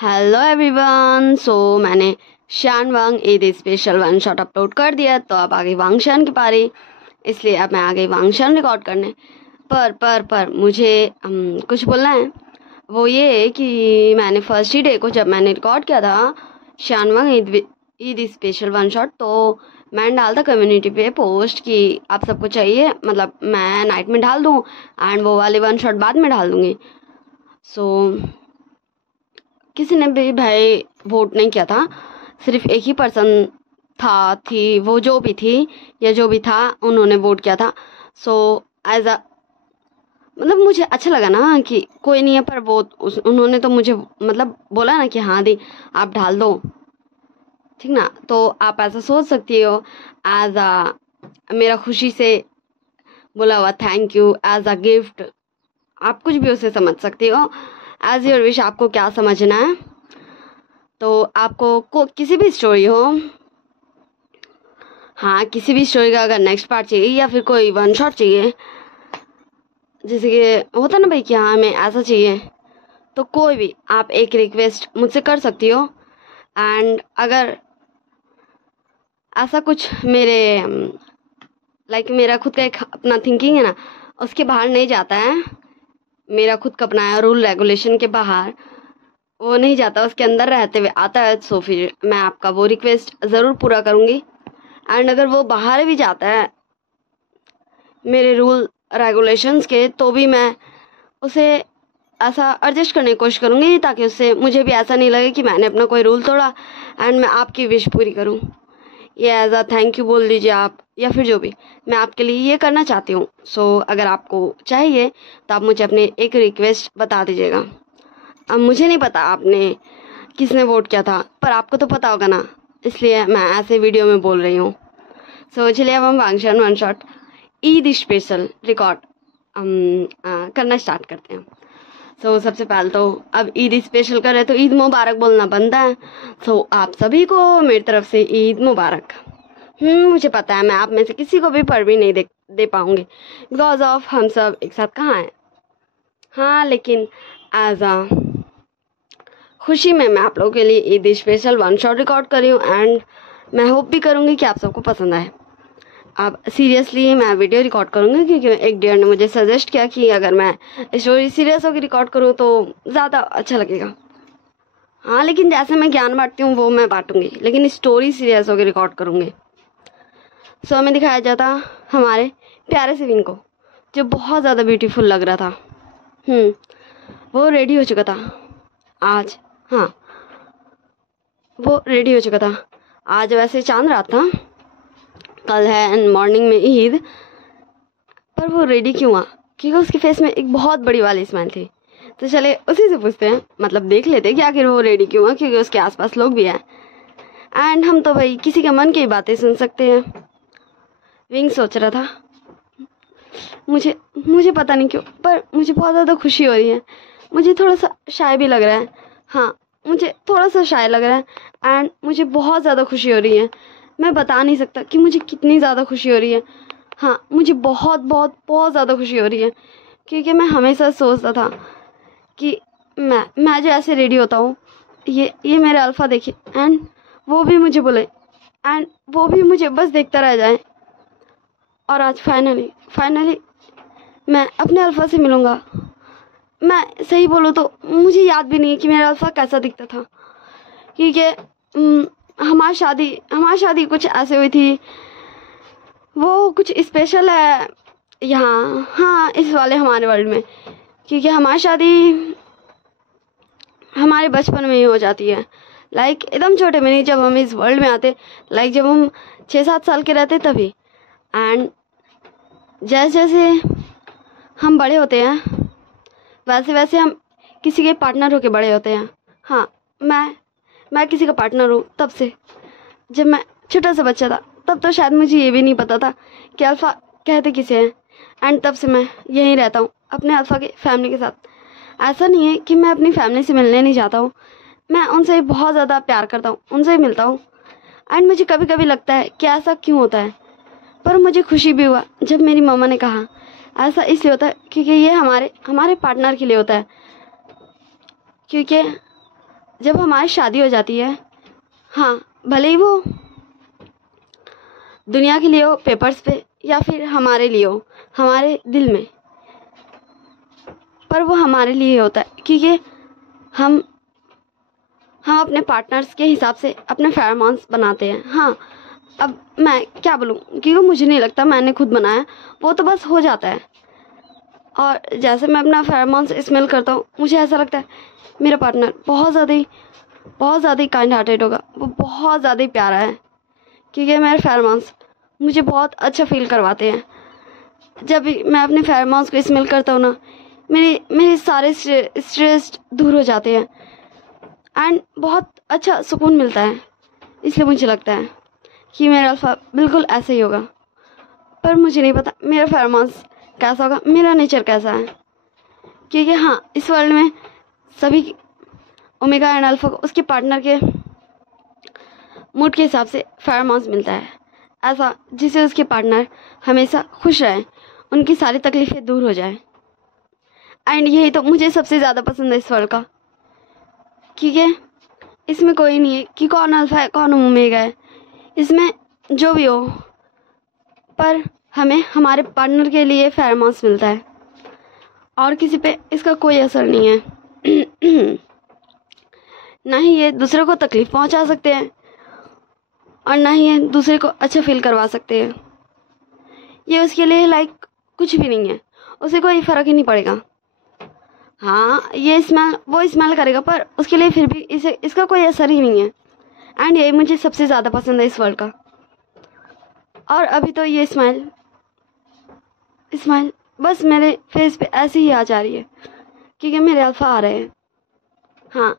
Hello everyone. मैंने Shan Wang Eid special one shot upload कर दिया, तो अब आ गई वांगशान की पारी। इसलिए अब मैं आ गई वांगशान रिकॉर्ड करने। पर मुझे कुछ बोलना है। वो ये कि मैंने फर्स्ट ही डे को जब मैंने रिकॉर्ड किया था शान Wang Eid special one shot, तो मैंने डाला था कम्युनिटी पे पोस्ट कि आप सबको चाहिए, मतलब मैं नाइट में डाल दूँ एंड वो वाले वन शॉट बाद में डाल दूँगी। किसी ने भी भाई वोट नहीं किया था, सिर्फ एक ही पर्सन थी, वो जो भी थी या जो भी था उन्होंने वोट किया था। एज अ मतलब मुझे अच्छा लगा ना कि कोई नहीं है, पर वो उन्होंने तो मुझे मतलब बोला ना कि हाँ दी आप डाल दो, ठीक ना। तो आप ऐसा सोच सकती हो एज अ मेरा खुशी से बोला हुआ thank you, as a gift, आप कुछ भी उसे समझ सकती हो। एज योर विश, आपको क्या समझना है। तो आपको किसी भी स्टोरी हो, हाँ किसी भी स्टोरी का अगर नेक्स्ट पार्ट चाहिए या फिर कोई वन शॉट चाहिए, जैसे कि होता ना भाई कि हाँ हमें ऐसा चाहिए, तो कोई भी आप एक रिक्वेस्ट मुझसे कर सकती हो। एंड अगर ऐसा कुछ मेरे लाइक मेरा खुद का एक अपना थिंकिंग है ना, उसके बाहर नहीं जाता है, मेरा खुद का अपना रूल रेगुलेशन के बाहर वो नहीं जाता, उसके अंदर रहते हुए आता है, तो फिर मैं आपका वो रिक्वेस्ट ज़रूर पूरा करूँगी। एंड अगर वो बाहर भी जाता है मेरे रूल रेगुलेशंस के, तो भी मैं उसे ऐसा एडजस्ट करने की कोशिश करूँगी, ताकि उससे मुझे भी ऐसा नहीं लगे कि मैंने अपना कोई रूल तोड़ा एंड मैं आपकी विश पूरी करूँ। ये एज अ थैंक यू बोल दीजिए आप, या फिर जो भी मैं आपके लिए ये करना चाहती हूँ। अगर आपको चाहिए तो आप मुझे अपने एक रिक्वेस्ट बता दीजिएगा। अब मुझे नहीं पता आपने किसने वोट किया था, पर आपको तो पता होगा ना, इसलिए मैं ऐसे वीडियो में बोल रही हूँ। चलिए अब हम Wangshan one shot Eid special record करना स्टार्ट करते हैं। सबसे पहले तो अब ईद स्पेशल कर रहे तो ईद मुबारक बोलना बनता है। आप सभी को मेरी तरफ से ईद मुबारक। मुझे पता है मैं आप में से किसी को भी पर भी नहीं दे पाऊंगी, बिकॉज ऑफ हम सब एक साथ कहाँ हैं। हाँ, लेकिन एज अ खुशी में मैं आप लोगों के लिए Eid special one shot record कर रही हूँ, एंड मैं होप भी करूँगी कि आप सबको पसंद आए। अब सीरियसली मैं वीडियो रिकॉर्ड करूँगी, क्योंकि एक डियर ने मुझे सजेस्ट किया कि अगर मैं स्टोरी सीरियस होकर रिकॉर्ड करूँ तो ज़्यादा अच्छा लगेगा। हाँ, लेकिन जैसे मैं ज्ञान बांटती हूँ वो मैं बांटूंगी, लेकिन स्टोरी सीरियस होकर रिकॉर्ड करूँगी। हमें दिखाया जाता हमारे प्यारे से विंग को, जो बहुत ज़्यादा ब्यूटीफुल लग रहा था। वो रेडी हो चुका था आज। हाँ, वो रेडी हो चुका था आज। वैसे चांद रात था, कल है एंड मॉर्निंग में ईद, पर वो रेडी क्यों हुआ? क्योंकि उसके फेस में एक बहुत बड़ी वाली स्माइल थी। तो चले उसी से पूछते हैं, मतलब देख लेते हैं कि आखिर वो रेडी क्यों हुआ, क्योंकि उसके आसपास लोग भी हैं एंड हम तो भाई किसी के मन की बातें सुन सकते हैं। विंग सोच रहा था, मुझे पता नहीं क्यों, पर मुझे बहुत ज़्यादा खुशी हो रही है। मुझे थोड़ा सा शाय भी लग रहा है। हाँ, मुझे थोड़ा सा शाय लग रहा है एंड मुझे बहुत ज़्यादा खुशी हो रही है। मैं बता नहीं सकता कि मुझे कितनी ज़्यादा खुशी हो रही है। हाँ, मुझे बहुत बहुत बहुत ज़्यादा खुशी हो रही है, क्योंकि मैं हमेशा सोचता था कि मैं जो ऐसे रेडी होता हूँ, ये मेरे अल्फ़ा देखे एंड वो भी मुझे बोले एंड वो भी मुझे बस देखता रह जाए। और आज फाइनली मैं अपने अल्फ़ा से मिलूँगा। मैं सही बोलूँ तो मुझे याद भी नहीं है कि मेरा अल्फ़ा कैसा दिखता था, क्योंकि हमारी शादी कुछ ऐसे हुई थी। वो कुछ स्पेशल है यहाँ, हाँ, इस वाले हमारे वर्ल्ड में, क्योंकि हमारी शादी हमारे बचपन में ही हो जाती है। लाइक एकदम छोटे में नहीं, जब हम इस वर्ल्ड में आते, लाइक जब हम 6-7 साल के रहते तभी। एंड जैसे जैसे हम बड़े होते हैं वैसे वैसे हम किसी के पार्टनर होके बड़े होते हैं। हाँ, मैं किसी का पार्टनर हूँ तब से। जब मैं छोटा सा बच्चा था तब तो शायद मुझे ये भी नहीं पता था कि अल्फ़ा कहते किसे हैं, एंड तब से मैं यहीं रहता हूँ अपने अल्फ़ा के फैमिली के साथ। ऐसा नहीं है कि मैं अपनी फैमिली से मिलने नहीं चाहता हूँ, मैं उनसे बहुत ज़्यादा प्यार करता हूँ, उनसे मिलता हूँ। एंड मुझे कभी कभी लगता है कि ऐसा क्यों होता है, पर मुझे खुशी भी हुआ जब मेरी मम्मा ने कहा ऐसा इसलिए होता है क्योंकि ये हमारे पार्टनर के लिए होता है, क्योंकि जब हमारी शादी हो जाती है, हाँ भले ही वो दुनिया के लिए हो पेपर्स पे या फिर हमारे लिए हो हमारे दिल में, पर वो हमारे लिए होता है क्योंकि हम अपने पार्टनर्स के हिसाब से अपने फेरोमोन्स बनाते हैं। हाँ, अब मैं क्या बोलूँ, क्योंकि मुझे नहीं लगता मैंने खुद बनाया, वो तो बस हो जाता है। और जैसे मैं अपना फेरोमोन्स स्मेल करता हूँ, मुझे ऐसा लगता है मेरा पार्टनर बहुत ज़्यादा ही काइंड हार्टेड होगा, वो बहुत ज़्यादा ही प्यारा है, क्योंकि मेरे फेरोमोन्स मुझे बहुत अच्छा फील करवाते हैं। जब भी मैं अपने फेरोमोन्स को स्मेल करता हूँ ना, मेरे सारे स्ट्रेस दूर हो जाते हैं एंड बहुत अच्छा सुकून मिलता है। इसलिए मुझे लगता है कि मेरा अल्फा बिल्कुल ऐसा ही होगा, पर मुझे नहीं पता मेरा फेरोमोन्स कैसा होगा, मेरा नेचर कैसा है, क्योंकि हाँ इस वर्ल्ड में सभी ओमेगा एंड अल्फा को उसके पार्टनर के मूड के हिसाब से फेरोमोन्स मिलता है, ऐसा जिससे उसके पार्टनर हमेशा खुश रहे, उनकी सारी तकलीफ़ें दूर हो जाए। एंड यही तो मुझे सबसे ज़्यादा पसंद है इस वर्ल्ड का, क्योंकि इसमें कोई नहीं है कि कौन अल्फा है कौन ओमेगा है, इसमें जो भी हो, पर हमें हमारे पार्टनर के लिए फेरोमोन्स मिलता है और किसी पे इसका कोई असर नहीं है। ना ही ये दूसरे को तकलीफ़ पहुंचा सकते हैं और ना ही ये दूसरे को अच्छा फील करवा सकते हैं। ये उसके लिए लाइक कुछ भी नहीं है, उसे कोई फ़र्क ही नहीं पड़ेगा। हाँ, ये स्मेल वो स्मेल करेगा, पर उसके लिए फिर भी इसका कोई असर ही नहीं है। एंड यही मुझे सबसे ज़्यादा पसंद है इस वर्ल्ड का। और अभी तो ये स्माइल बस मेरे फेस पे ऐसे ही आ जा रही है क्योंकि मेरे अल्फा आ रहे हैं। हाँ,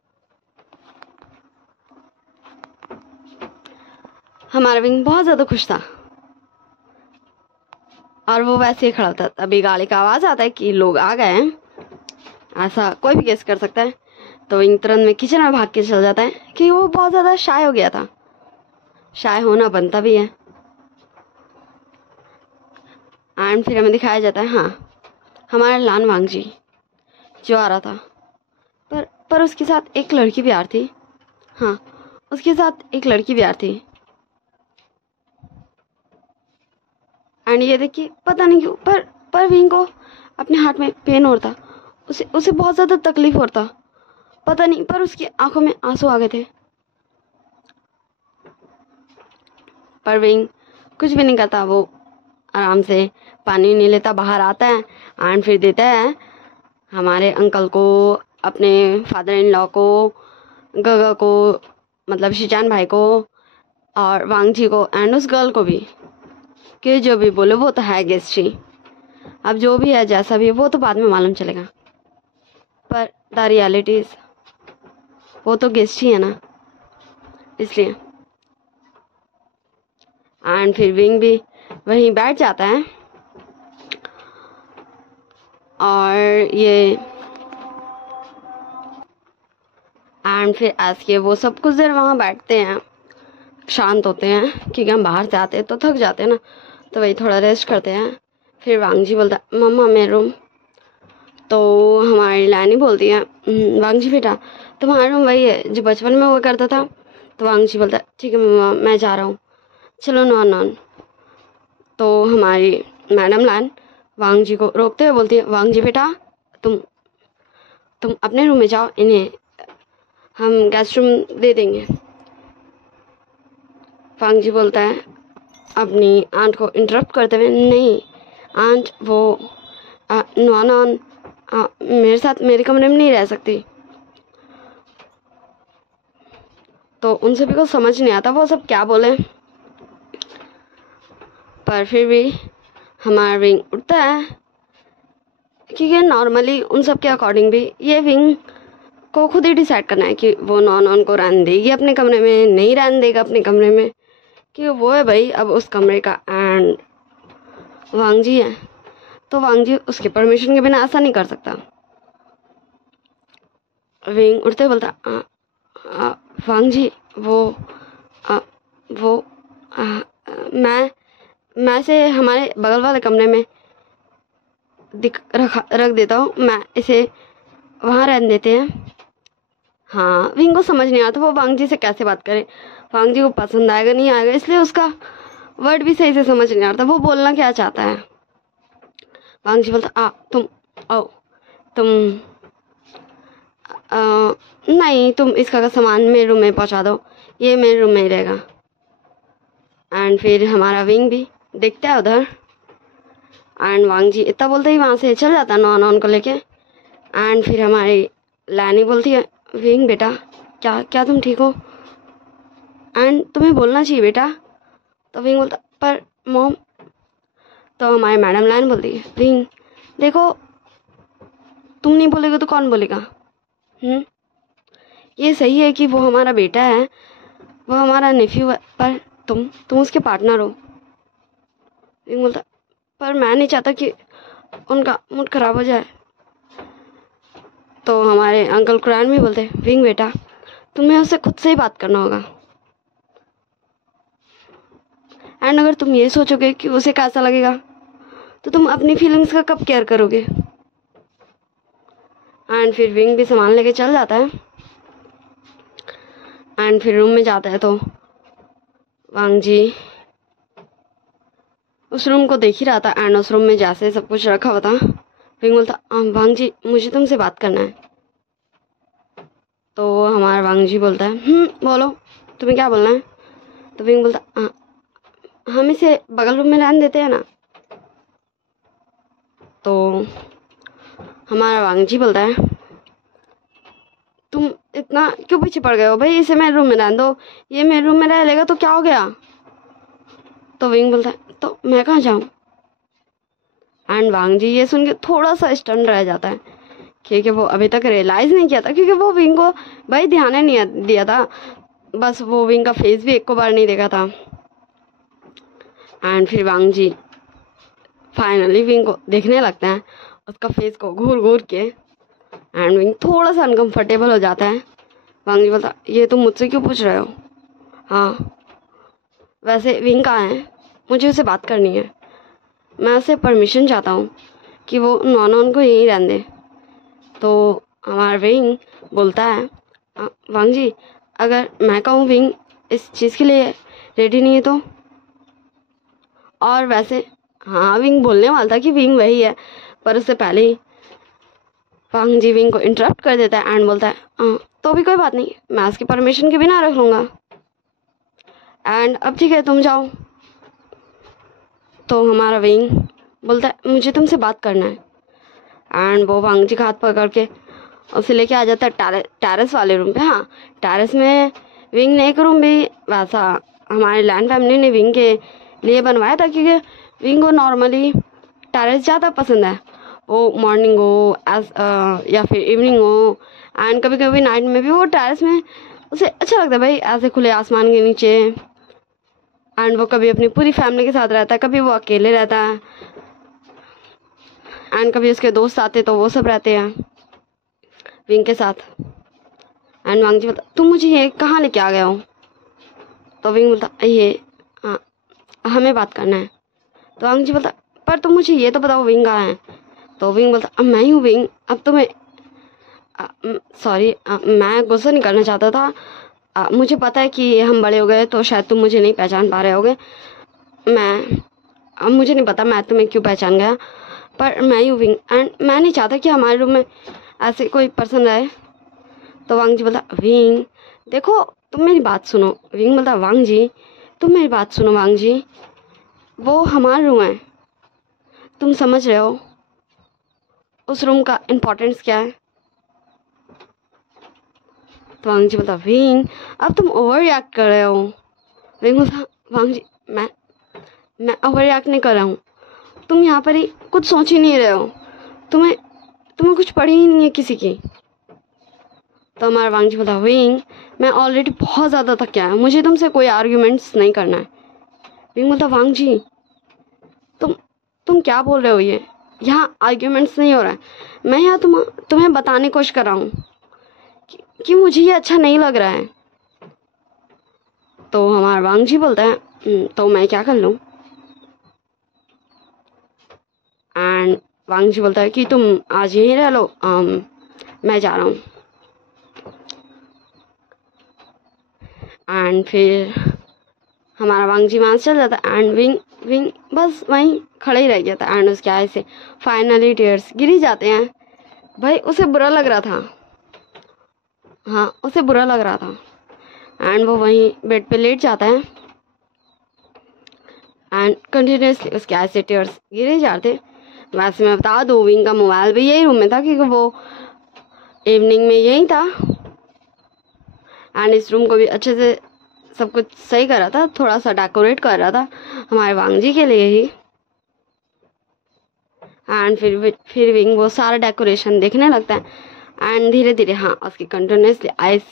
हमारा विंग बहुत ज़्यादा खुश था और वो वैसे ही खड़ा था। तभी गाड़ी का आवाज़ आता है कि लोग आ गए हैं, ऐसा कोई भी गेस कर सकता है। तो विंग तुरंत में किचन में भाग के चल जाता है कि वो बहुत ज़्यादा शाय हो गया था। शाय होना बनता भी है। एंड फिर हमें दिखाया जाता है हाँ हमारा लान वांग जी जो आ रहा था, पर उसके साथ एक लड़की भी आ रही थी। हाँ, उसके साथ एक लड़की भी आ रही थी। एंड ये देखिए पता नहीं क्यों पर विंग को अपने हाथ में पेन हो रहा था, उसे बहुत ज़्यादा तकलीफ हो रहा था, पता नहीं, पर उसकी आंखों में आंसू आ गए थे। पर विंग कुछ भी नहीं करता, वो आराम से पानी नहीं लेता, बाहर आता है एंड फिर देता है हमारे अंकल को, अपने फादर इन लॉ को, गगा को, मतलब शिचान भाई को और वांग जी को एंड उस गर्ल को भी, कि जो भी बोले वो तो है गेस्ट ही। अब जो भी है जैसा भी है वो तो बाद में मालूम चलेगा, पर द रियलिटी वो तो गेस्ट ही है ना, इसलिए। एंड फिर विंग भी वहीं बैठ जाता है और ये एंड फिर आज के वो सब कुछ देर वहाँ बैठते हैं, शांत होते हैं, क्योंकि हम बाहर से आते हैं तो थक जाते हैं ना, तो वही थोड़ा रेस्ट करते हैं। फिर वांग जी बोलता है मम्मा मेरा रूम, तो हमारी लानी बोलती है वांग जी बेटा तुम्हारा रूम वही है जो बचपन में हुआ करता था। तो वांग जी बोलता है ठीक है मम्मा मैं जा रहा हूँ, चलो नॉन। तो हमारी मैडम लान वांग जी को रोकते हुए बोलती है वांग जी बेटा तुम अपने रूम में जाओ, इन्हें हम गेस्ट रूम दे देंगे। वांग जी बोलता है अपनी आंट को इंटरप्ट करते हुए नहीं आंट वो नॉन मेरे साथ मेरे कमरे में नहीं रह सकती। तो उन सभी को समझ नहीं आता वो सब क्या बोले, पर फिर भी हमारा विंग उठता है, क्योंकि नॉर्मली उन सब के अकॉर्डिंग भी ये विंग को खुद ही डिसाइड करना है कि वो नॉन को रहने देगी अपने कमरे में, नहीं रहने देगा अपने कमरे में, कि वो है भाई अब उस कमरे का। एंड वांग जी है तो वांग जी उसके परमिशन के बिना ऐसा नहीं कर सकता। विंग उठते बोलता वांग जी मैं से हमारे बगल वाले कमरे में रख देता हूँ, मैं इसे वहाँ रहने देते हैं। हाँ, विंग को समझ नहीं आता वो वांग जी से कैसे बात करे, वांग जी को पसंद आएगा नहीं आएगा, इसलिए उसका वर्ड भी सही से समझ नहीं आता वो बोलना क्या चाहता है। वांग जी बोलता तुम आओ, तुम नहीं, तुम इसका सामान मेरे रूम में पहुंचा दो, ये मेरे रूम में ही रहेगा। एंड फिर हमारा विंग भी देखता है उधर, एंड वांग जी इतना बोलते ही वहाँ से चल जाता है नॉन को लेके। एंड फिर हमारी लैनी बोलती है, विंग बेटा क्या क्या तुम ठीक हो, एंड तुम्हें बोलना चाहिए बेटा। तो विंग बोलता पर मॉम। तो हमारी मैडम लैन बोलती है, विंग देखो तुम नहीं बोलेगे तो कौन बोलेगा, ये सही है कि वो हमारा बेटा है, वो हमारा नेफ्यू है, पर तुम उसके पार्टनर हो। विंग बोलता पर मैं नहीं चाहता कि उनका मूड खराब हो जाए। तो हमारे अंकल कुरान भी बोलते, विंग बेटा तुम्हें उससे खुद से ही बात करना होगा, एंड अगर तुम ये सोचोगे कि उसे कैसा लगेगा तो तुम अपनी फीलिंग्स का कब केयर करोगे। एंड फिर विंग भी सामान लेके चल जाता है, एंड फिर रूम में जाता है तो वांग जी उस रूम को देख ही रहा था, एंड उस रूम में जैसे सब कुछ रखा हुआ था, विंग बोलता वांग जी मुझे तुमसे बात करना है। तो हमारा वांग जी बोलता है बोलो तुम्हें क्या बोलना है। तो विंग बोलता हम इसे बगल रूम में रहने देते हैं ना। तो हमारा वांग जी बोलता है तुम इतना क्यों पीछे पड़ गए हो भाई, इसे मेरे रूम में रहने दो, ये मेरे रूम में रह लेगा तो क्या हो गया। तो विंग बोलता है तो मैं कहाँ जाऊँ। एंड वांग जी ये सुन के थोड़ा सा स्टन रह जाता है, क्योंकि वो अभी तक रियलाइज़ नहीं किया था, क्योंकि वो विंग को भाई ध्यान ही नहीं दिया था, बस वो विंग का फेस भी एक को बार नहीं देखा था। एंड फिर वांग जी फाइनली विंग को देखने लगते हैं, उसका फेस को घूर घूर के, एंड विंग थोड़ा सा अनकंफर्टेबल हो जाता है। वांग जी बोलता ये तुम मुझसे क्यों पूछ रहे हो, हाँ वैसे विंग कहाँ है, मुझे उससे बात करनी है, मैं उससे परमिशन चाहता हूँ कि वो नॉन को यहीं रहने दे। तो हमारा विंग बोलता है वांग जी अगर मैं कहूँ विंग इस चीज़ के लिए रेडी नहीं है तो। और वैसे हाँ विंग बोलने वाला था कि विंग वही है, पर उससे पहले ही वांग जी विंग को इंटरप्ट कर देता है एंड बोलता है तो भी कोई बात नहीं, मैं उसकी परमिशन के बिना रख लूँगा, एंड अब ठीक है तुम जाओ। तो हमारा विंग बोलता है मुझे तुमसे बात करना है, एंड वो वांग जी का हाथ पकड़ के उसे लेके आ जाता है टेरेस वाले रूम पे। हाँ टेरेस में विंग ने एक रूम भी वैसा हमारे लैंड फैमिली ने विंग के लिए बनवाया था, क्योंकि विंग को नॉर्मली टेरेस ज़्यादा पसंद है, वो मॉर्निंग हो या फिर इवनिंग हो, एंड कभी कभी नाइट में भी वो टेरेस में उसे अच्छा लगता है भाई, ऐसे खुले आसमान के नीचे। एंड वो कभी अपनी पूरी फैमिली के साथ रहता है, कभी वो अकेले रहता है, एंड कभी उसके दोस्त आते तो वो सब रहते हैं विंग के साथ। एंड वांग जी बोलता तुम मुझे ये कहाँ लेके आ गए हो। तो विंग बोलता ये हमें बात करना है। तो वांग जी बोलता पर तुम मुझे ये तो बताओ विंग कहाँ है। तो विंग बोलता अब मैं ही हूँ विंग, अब तुम्हें सॉरी मैं गुस्सा नहीं करना चाहता था, मुझे पता है कि हम बड़े हो गए तो शायद तुम मुझे नहीं पहचान पा रहे होगे, अब मुझे नहीं पता मैं तुम्हें क्यों पहचान गया, पर मैं ही हूँ विंग, एंड मैं नहीं चाहता कि हमारे रूम में ऐसे कोई पर्सन रहे। तो वांग जी बोलता विंग देखो तुम मेरी बात सुनो। विंग बोलता वांग जी तुम मेरी बात सुनो वांग जी, वो हमारा रूम है, तुम समझ रहे हो उस रूम का इम्पोर्टेंस क्या है। तो वांग जी बोलता विंग अब तुम ओवर रिएक्ट कर रहे हो। विंग बोलता वांग जी मैं ओवर रिएक्ट नहीं कर रहा हूँ, तुम यहाँ पर ही कुछ सोच ही नहीं रहे हो, तुम्हें कुछ पड़ी ही नहीं है किसी की। तो हमारा वांग जी बोलता विंग मैं ऑलरेडी बहुत ज़्यादा थक गया है, मुझे तुमसे कोई आर्ग्यूमेंट्स नहीं करना है। विंग बोलता वांग जी तुम क्या बोल रहे हो, ये यहाँ आर्ग्यूमेंट्स नहीं हो रहा है, मैं यहाँ तुम्हें बताने की कोशिश कर रहा हूँ कि मुझे ये अच्छा नहीं लग रहा है। तो हमारा वांग जी बोलता है तो मैं क्या कर लूँ। एंड वांग जी बोलता है कि तुम आज यहीं रह लो, मैं जा रहा हूँ। एंड फिर हमारा वांगजी वहाँ से चल जाता एंड विंग विंग बस वहीं खड़े ही रह गया था। एंड उसके आए से फाइनली टीयर्स गिर ही जाते हैं। भाई उसे बुरा लग रहा था, हाँ उसे बुरा लग रहा था। एंड वो वहीं बेड पे लेट जाता है एंड कंटिन्यूसली उसके आए से टीयर्स गिर ही जाते। वैसे मैं बता दूँ विंग का मोबाइल भी यही रूम में था क्योंकि वो इवनिंग में यही था। एंड इस रूम को भी अच्छे से सब कुछ सही कर रहा था, थोड़ा सा डेकोरेट कर रहा था हमारे वांगजी के लिए ही। एंड फिर विंग वो सारा डेकोरेशन देखने लगता है एंड धीरे धीरे हाँ उसकी कंटिन्यूसली आइस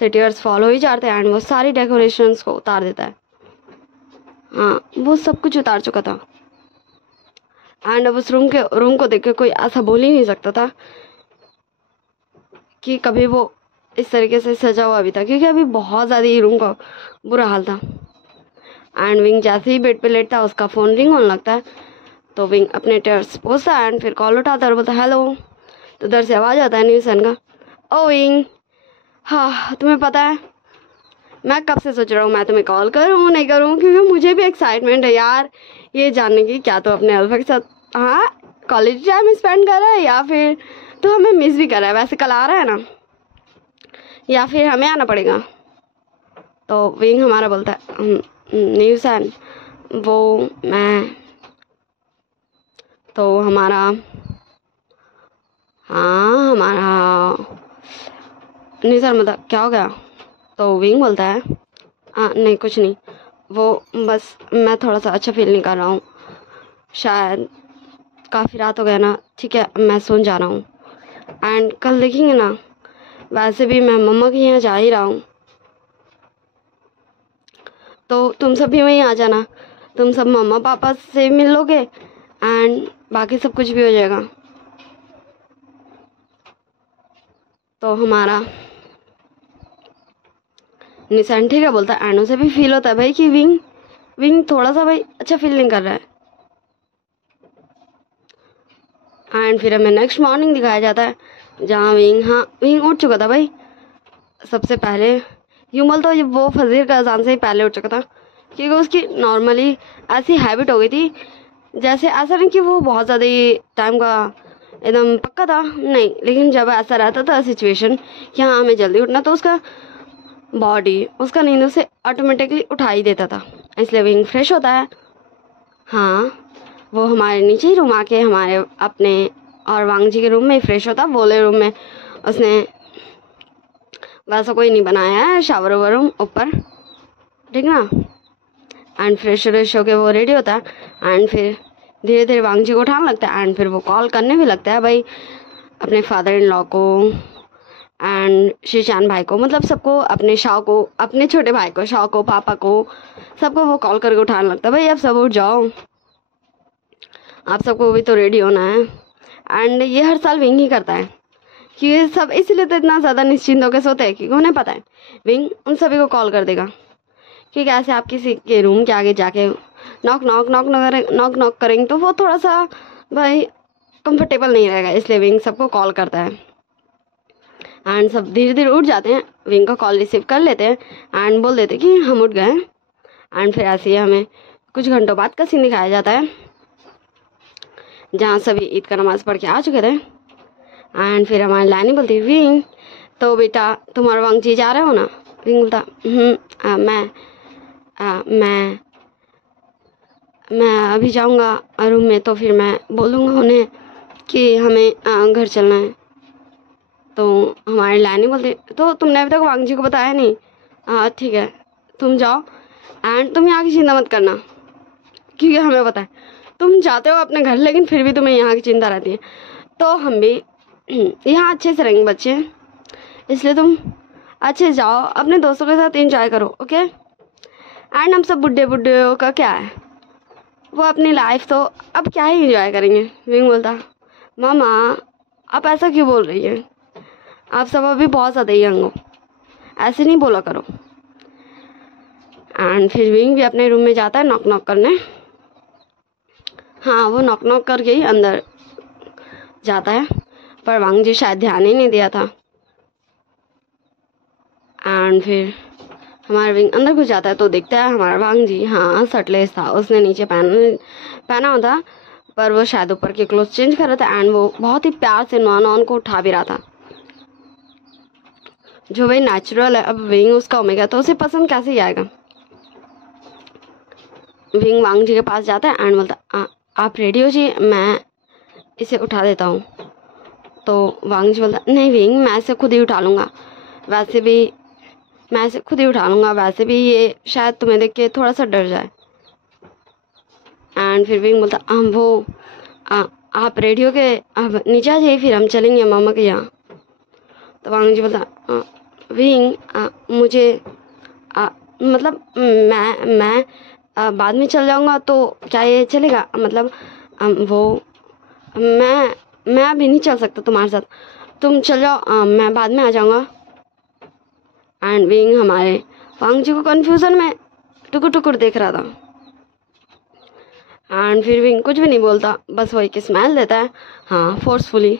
से टीयर्स फॉलो ही जाते हैं एंड वो सारी डेकोरेशंस को उतार देता है। हाँ वो सब कुछ उतार चुका था एंड अब उस रूम को देख के कोई ऐसा बोल ही नहीं सकता था कि कभी वो इस तरीके से सजा हुआ भी था, क्योंकि अभी बहुत ज़्यादा ही रूम का बुरा हाल था। एंड विंग जैसे ही बेड पे लेटता है उसका फ़ोन रिंग होने लगता है। तो विंग अपने टेरेस पहुँचता है एंड फिर कॉल उठाता है और बोलता है हेलो। तो उधर से आवाज़ आता है न्यूसन का, ओ विंग, हाँ तुम्हें पता है मैं कब से सोच रहा हूँ मैं तुम्हें कॉल करूँ नहीं करूँ, क्योंकि मुझे भी एक्साइटमेंट है यार ये जानने की क्या तो अपने अल्फा के साथ हाँ कॉलेज टाइम स्पेंड कर रहा है या फिर तो हमें मिस भी कर रहा है। वैसे कल आ रहा है ना या फिर हमें आना पड़ेगा। तो विंग हमारा बोलता है न्यूसन वो मैं तो हमारा न्यूसन मतलब क्या हो गया। तो विंग बोलता है नहीं कुछ नहीं, वो बस मैं थोड़ा सा अच्छा फील नहीं कर रहा हूँ, शायद काफ़ी रात हो गया ना, ठीक है मैं सोने जा रहा हूँ एंड कल देखेंगे ना, वैसे भी मैं मम्मा के यहाँ जा ही रहा हूँ तो तुम सब भी वहीं आ जाना, तुम सब मम्मा पापा से मिल लोगे एंड बाकी सब कुछ भी हो जाएगा। तो हमारा निशान ठीक है बोलता है एंड उसे भी फील होता है भाई कि विंग थोड़ा सा भाई अच्छा फील नहीं कर रहा है। एंड फिर हमें नेक्स्ट मॉर्निंग दिखाया जाता है जहाँ विंग उठ चुका था भाई सबसे पहले। यूमल तो वो फजीर का अजान से ही पहले उठ चुका था क्योंकि उसकी नॉर्मली ऐसी हैबिट हो गई थी, जैसे ऐसा नहीं कि वो बहुत ज़्यादा ही टाइम का एकदम पक्का था नहीं, लेकिन जब ऐसा रहता था सिचुएशन कि हाँ हमें जल्दी उठना तो उसका बॉडी उसका नींद उसे ऑटोमेटिकली उठा ही देता था, इसलिए विंग फ्रेश होता है। हाँ वो हमारे नीचे ही रूम आके हमारे अपने और वांगजी के रूम में ही फ्रेश होता। बोले रूम में उसने वैसा कोई नहीं बनाया है शावर ओवर रूम ऊपर, ठीक ना। एंड फ्रेश होके वो रेडी होता है एंड फिर धीरे धीरे वांगजी को उठाने लगता है एंड फिर वो कॉल करने भी लगता है भाई अपने फादर इन लॉ को एंड शीशान भाई को, मतलब सबको, अपने शाह को, अपने छोटे भाई को, शाह को, पापा को, सबको वो कॉल करके उठाने लगता है भाई अब सब उठ जाओ, आप सबको भी तो रेडी होना है। एंड ये हर साल विंग ही करता है कि सब इसलिए तो इतना ज़्यादा निश्चिंत होकर सोते हैं क्योंकि उन्हें पता है विंग उन सभी को कॉल कर देगा, क्योंकि ऐसे आप किसी के रूम के आगे जाके नॉक करेंगे तो वो थोड़ा सा भाई कंफर्टेबल नहीं रहेगा, इसलिए विंग सबको कॉल करता है। एंड सब धीरे धीरे उठ जाते हैं, विंग का कॉल रिसीव कर लेते हैं एंड बोल देते कि हम उठ गए। एंड फिर ऐसे ही हमें कुछ घंटों बाद का सीन दिखाया जाता है जहाँ सभी ईद का नमाज़ पढ़ के आ चुके थे। एंड फिर हमारी लानी बोलती विंग तो बेटा तुम्हारा वांगजी जा रहे हो ना। विंग बोलता मैं अभी जाऊँगा रूम में, तो फिर मैं बोलूँगा उन्हें कि हमें घर चलना है। तो हमारी लानी बोलती तो तुमने अभी तक वांगजी को बताया नहीं, ठीक है तुम जाओ एंड तुम यहाँ की चिंता मत करना, क्योंकि हमें पता है तुम जाते हो अपने घर लेकिन फिर भी तुम्हें यहाँ की चिंता रहती है, तो हम भी यहाँ अच्छे से रहेंगे बच्चे, इसलिए तुम अच्छे से जाओ अपने दोस्तों के साथ एंजॉय करो, ओके। एंड हम सब बुड्ढे का क्या है, वो अपनी लाइफ तो अब क्या ही एंजॉय करेंगे। विंग बोलता मामा आप ऐसा क्यों बोल रही हैं, आप सब अभी बहुत ज़्यादा यंग हो, ऐसे नहीं बोला करो। एंड फिर विंग भी अपने रूम में जाता है नॉक करने। हाँ वो नॉक करके ही अंदर जाता है, पर वांगजी शायद ध्यान ही नहीं दिया था। एंड फिर हमारा विंग अंदर घुस जाता है तो देखता है हमारा वांग जी हाँ शर्टलेस था, उसने नीचे पहना होता पर वो शायद ऊपर के क्लोथ चेंज कर रहा था एंड वो बहुत ही प्यार से नॉन को उठा भी रहा था, जो भाई नेचुरल है। अब विंग उसका ओमेगा तो उसे पसंद कैसे ही आएगा। विंग वांग जी के पास जाता है एंड बोलता आप रेडी हो जी, मैं इसे उठा देता हूँ। तो वांग जी बोलता नहीं विंग, मैं इसे खुद ही उठा लूँगा, वैसे भी मैं इसे खुद ही उठा लूँगा, वैसे भी ये शायद तुम्हें देख के थोड़ा सा डर जाए। एंड फिर विंग बोलता वो आप रेडी हो के अब नीचे आ जाइए, फिर हम चलेंगे मामा के यहाँ। तो वांग जी बोलता विंग मुझे मतलब मैं बाद में चल जाऊँगा तो क्या ये चलेगा, मतलब वो मैं अभी नहीं चल सकता तुम्हारे साथ, तुम चल जाओ, मैं बाद में आ जाऊँगा। एंड विंग हमारे वांग जी को कन्फ्यूज़न में टुकुर टुकुर देख रहा था एंड फिर विंग कुछ भी नहीं बोलता, बस वही की स्माइल देता है हाँ फोर्सफुली,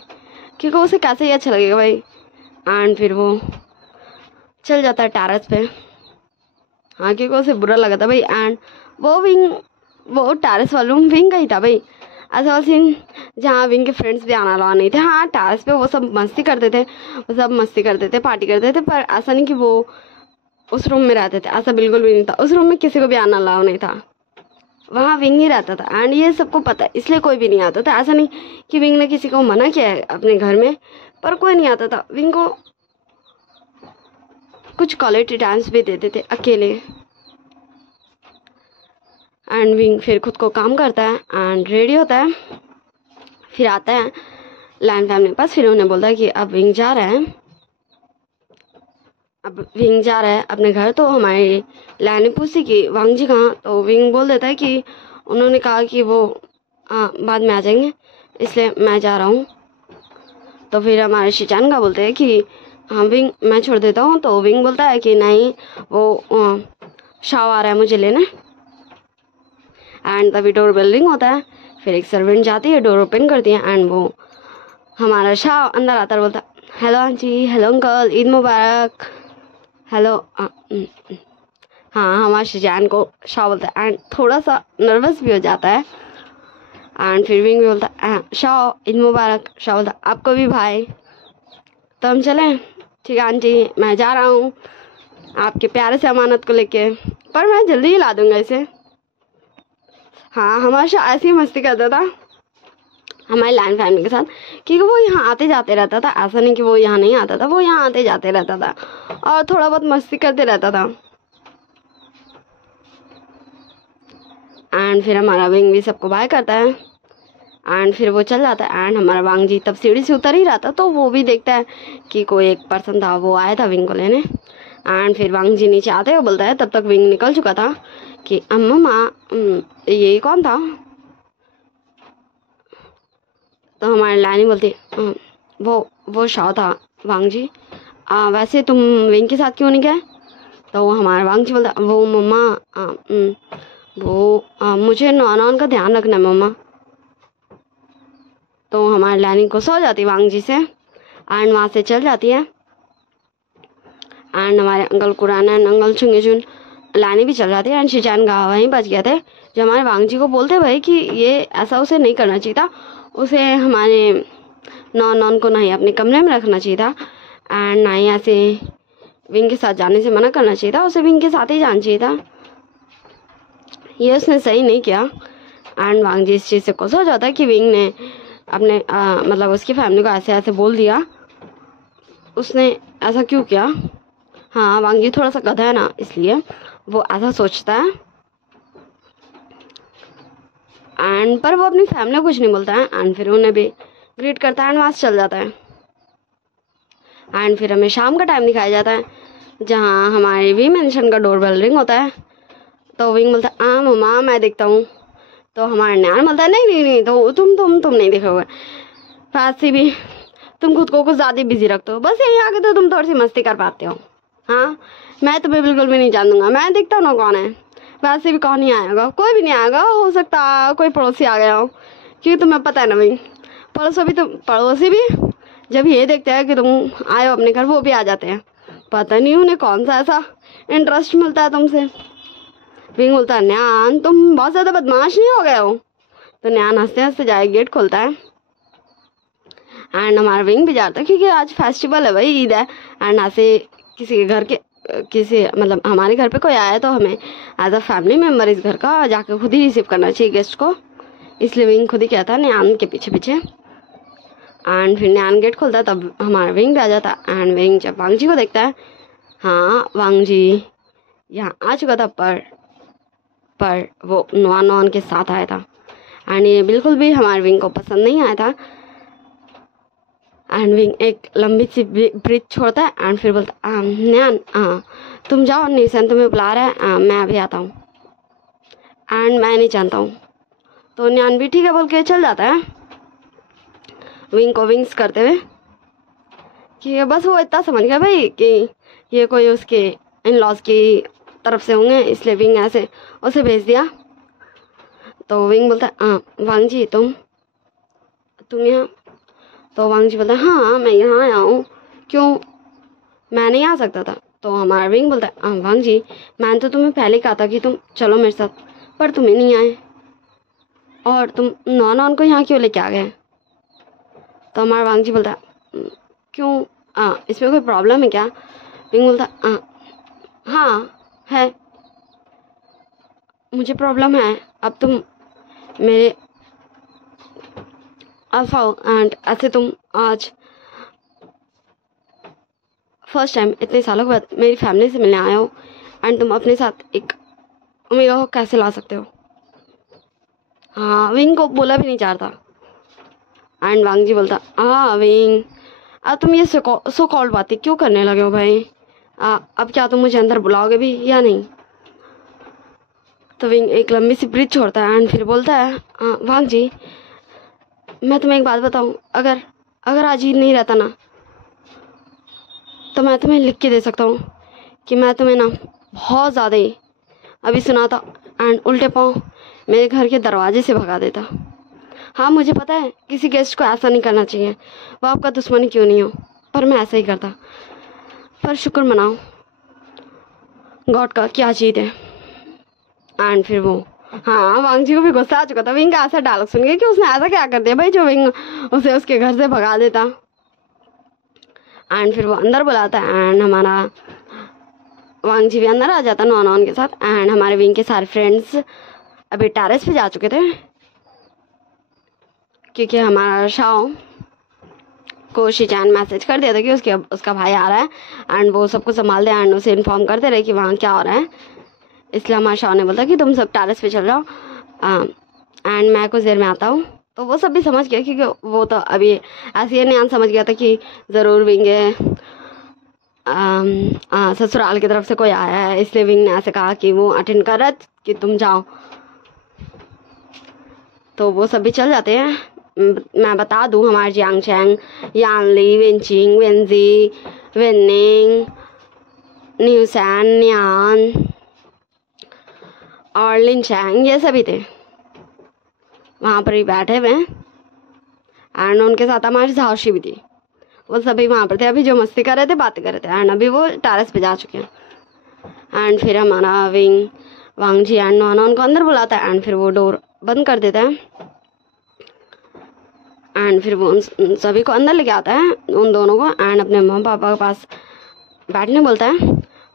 क्योंकि उसे कैसे ही अच्छा लगेगा भाई। एंड फिर वो चल जाता है टेरेस पे, हाँ क्योंकि उसे बुरा लगा था भाई। एंड वो टेरेस वाला रूम विंग का ही था भाई, ऐसा वाला सीन जहाँ विंग के फ्रेंड्स भी आना लगा नहीं थे। हाँ टेरेस पे वो सब मस्ती करते थे, पार्टी करते थे, पर ऐसा नहीं कि वो उस रूम में रहते थे, ऐसा बिल्कुल भी नहीं था। उस रूम में किसी को भी आना अलाउ नहीं था, वहाँ विंग ही रहता था एंड ये सबको पता है, इसलिए कोई भी नहीं आता था। ऐसा नहीं कि विंग ने किसी को मना किया है अपने घर में, पर कोई नहीं आता था। विंग को कुछ क्वालिटी टाइम्स भी देते थे अकेले। एंड विंग फिर खुद को काम करता है एंड रेडी होता है, फिर आता है लैन फैमिली के पास, फिर उन्हें बोलता है कि अब विंग जा रहा है अपने घर। तो हमारी लैन ने पूछती कि वांग जी कहाँ, तो विंग बोल देता है कि उन्होंने कहा कि वो बाद में आ जाएंगे, इसलिए मैं जा रहा हूँ। तो फिर हमारे शिचान का बोलते हैं कि हाँ विंग मैं छोड़ देता हूँ। तो विंग बोलता है कि नहीं वो शाव आ रहा है मुझे लेने। एंड तभी डोर बेल रिंग होता है, फिर एक सर्वेंट जाती है, डोर ओपन करती है एंड वो हमारा शाह अंदर आता है, बोलता hello aunty, hello uncle, Eid मुबारक, हेलो। हाँ हमारे शिजान को शाह बोलता है एंड थोड़ा सा नर्वस भी हो जाता है। एंड फिर विंग भी बोलता है शाह ईद मुबारक, शाह बोलता आपको भी भाई। तो हम चलें, ठीक है आंटी मैं जा रहा हूँ आपके प्यारे से अमानत को लेके, पर मैं जल्दी ही ला दूँगा इसे। हाँ हमारा शाह ऐसी मस्ती करता था हमारी लैन फैमिली के साथ, क्योंकि वो यहाँ आते जाते रहता था, ऐसा नहीं कि वो यहाँ नहीं आता था, वो यहाँ आते जाते रहता था और थोड़ा बहुत मस्ती करते रहता था। एंड फिर हमारा विंग भी सबको बाय करता है एंड फिर वो चल जाता है। एंड हमारा वांग जी तब सीढ़ी से उतर ही रहा था, तो वो भी देखता है कि कोई एक पर्सन था, वो आया था विंग को लेने। एंड फिर वांग जी नीचे आते हुए बोलता है, तब तक विंग निकल चुका था कि अम्मा ये कौन था। तो हमारी लानी बोलती वो शाह था वांग जी, वैसे तुम विंग के साथ क्यों नहीं गए। तो हमारा वांग जी बोलता वो मम्मा वो मुझे नॉन का ध्यान रखना है मम्मा। तो हमारी लानी को सो जाती वांग जी से एंड वहाँ से चल जाती है। एंड हमारे अंकल कुरान एंड अंकल चुंगेजुन लानी भी चल जाती है एंड शिजान गाँव वहीं बच गए थे, जो हमारे वांग जी को बोलते भाई कि ये ऐसा उसे नहीं करना चाहिए था, उसे हमारे नॉन को ना ही अपने कमरे में रखना चाहिए था एंड ना ही ऐसे विंग के साथ जाने से मना करना चाहिए था, उसे विंग के साथ ही जाना चाहिए था। ये उसने सही नहीं किया। एंड वांग जी इस चीज़ से खुश हो जाता है कि विंग ने अपने मतलब उसकी फैमिली को ऐसे ऐसे बोल दिया, उसने ऐसा क्यों किया। हाँ वांग जी थोड़ा सा गधा है ना, इसलिए वो ऐसा सोचता है। एंड पर वो अपनी फैमिली को कुछ नहीं बोलता है एंड फिर उन्हें भी ग्रीट करता है एंड वहाँ से चल जाता है। एंड फिर हमें शाम का टाइम दिखाया जाता है, जहाँ हमारे वी मेंशन का डोरबेल रिंग होता है। तो विंग बोलता है हाँ मम्मा मैं देखता हूँ। तो हमारा न्यान बोलता है नहीं तो तुम नहीं देखोगे, वैसे भी तुम खुद को कुछ ज़्यादा बिजी रखते हो, बस यहीं आके तो तुम थोड़ी सी मस्ती कर पाते हो। हाँ मैं तुम्हें बिल्कुल भी नहीं जान दूंगा, मैं देखता हूँ ना कौन है, वैसे भी कौन नहीं आएगा, कोई भी नहीं आएगा, हो सकता कोई पड़ोसी आ गया हो, क्योंकि तुम्हें पता है ना भाई पड़ोसी भी जब ये देखते हैं कि तुम आए हो अपने घर, वो भी आ जाते हैं, पता नहीं उन्हें कौन सा ऐसा इंटरेस्ट मिलता है तुमसे। विंग बोलता है न्यान तुम बहुत ज़्यादा बदमाश नहीं हो गए हो। तो न्यान हंसते हंसते जाए गेट खोलता है एंड हमारा विंग भी जाता है क्योंकि आज फेस्टिवल है भाई, ईद है। एंड ऐसे किसी के घर के किसी मतलब हमारे घर पे कोई आया तो हमें एज अ फैमिली मेम्बर इस घर का जाके खुद ही रिसीव करना चाहिए गेस्ट को। इसलिए विंग खुद ही कहता है न्यान के पीछे पीछे। एंड फिर न्यान गेट खोलता है तब हमारा विंग भी आ जाता है। एंड विंग जब वांग जी को देखता है, हाँ वांग जी यहाँ आ चुका था पर वो नॉन के साथ आया था एंड ये बिल्कुल भी हमारे विंग को पसंद नहीं आया था। एंड विंग एक लंबी सी ब्रीथ छोड़ता है एंड फिर बोलता न्यान तुम जाओ, निशन तुम्हें बुला रहा है, मैं अभी आता हूँ एंड मैं नहीं जानता हूँ। तो न्यान भी ठीक है बोल के चल जाता है विंग को विंग्स करते हुए कि बस वो इतना समझ गया भाई कि ये कोई उसके इन लॉज की तरफ से होंगे, इसलिए विंग ऐसे उसे भेज दिया। तो विंग बोलता है वांग जी तुम यहाँ। तो वांग जी बोलता है हाँ मैं यहाँ आया हूँ, क्यों मैं नहीं आ सकता था। तो हमारा विंग बोलता है वांग जी मैंने तो तुम्हें पहले कहा था कि तुम चलो मेरे साथ, पर तुम्हें नहीं आए और तुम नॉन को यहाँ क्यों लेके आ गए। तो हमारा वांग जी बोलता है क्यों इसमें कोई प्रॉब्लम है क्या। विंग बोलता हाँ है, मुझे प्रॉब्लम है। अब तुम मेरे अल्फा एंड ऐसे तुम आज फर्स्ट टाइम इतने सालों के बाद मेरी फैमिली से मिलने आए हो एंड तुम अपने साथ एक ओमेगा को कैसे ला सकते हो। हाँ विंग को बोला भी नहीं चाहता। एंड वांग जी बोलता हाँ विंग अब तुम ये सो कॉल्ड बातें क्यों करने लगे हो भाई, अब क्या तुम मुझे अंदर बुलाओगे भी या नहीं। तो विंग एक लंबी सी ब्रीथ छोड़ता है एंड फिर बोलता है वांग जी मैं तुम्हें एक बात बताऊं, अगर आज ईद नहीं रहता ना तो मैं तुम्हें लिख के दे सकता हूँ कि मैं तुम्हें ना बहुत ज़्यादा ही अभी सुना था एंड उल्टे पाँव मेरे घर के दरवाजे से भगा देता। हाँ मुझे पता है किसी गेस्ट को ऐसा नहीं करना चाहिए, वो आपका दुश्मन क्यों नहीं हो, पर मैं ऐसा ही करता। पर शुक्र मनाओ गॉड का क्या चीज़ है। एंड फिर वो हाँ वांग जी को भी गुस्सा आ चुका था विंग का ऐसा डायलॉग सुन के कि उसने ऐसा क्या कर दिया भाई जो विंग उसे उसके घर से भगा देता। एंड फिर वो अंदर बुलाता है एंड हमारा वांग जी भी अंदर आ जाता नॉन के साथ। एंड हमारे विंग के सारे फ्रेंड्स अभी टेरेस पे जा चुके थे क्योंकि हमारा शाओ को शिचान मैसेज कर दिया था कि उसका भाई आ रहा है एंड वो सबको संभाल दे एंड उसे इन्फॉर्म करते रहे कि वहाँ क्या हो रहा है। इसलिए हमारे शाह ने बोला कि तुम सब टेरेस पे चल जाओ एंड मैं कुछ देर में आता हूँ। तो वो सब भी समझ गया क्योंकि वो तो अभी ऐसे ही न्यान समझ गया था कि ज़रूर विंग ससुराल की तरफ से कोई आया है, इसलिए विंग ने ऐसे कहा कि वो अटेंड कर रहा कि तुम जाओ। तो वो सब भी चल जाते हैं। मैं बता दूँ हमारे Jiang Chang, Yanli, Wenqing, Wenji, Wenning, न्यूसैन, न्यान और लिनचैंग ये सभी थे वहाँ पर ही बैठे हुए एंड उनके साथ हमारी झाओशी भी थी। वो सभी वहाँ पर थे अभी जो मस्ती कर रहे थे, बातें कर रहे थे एंड अभी वो टेरेस पे जा चुके हैं। एंड फिर हमारा विंग वांग जी एंड नॉन उनको अंदर बुलाता है एंड फिर वो डोर बंद कर देता है एंड फिर वो उन सभी को अंदर लेके आता है उन दोनों को एंड अपने मम्मी पापा के पास बैठने बोलता है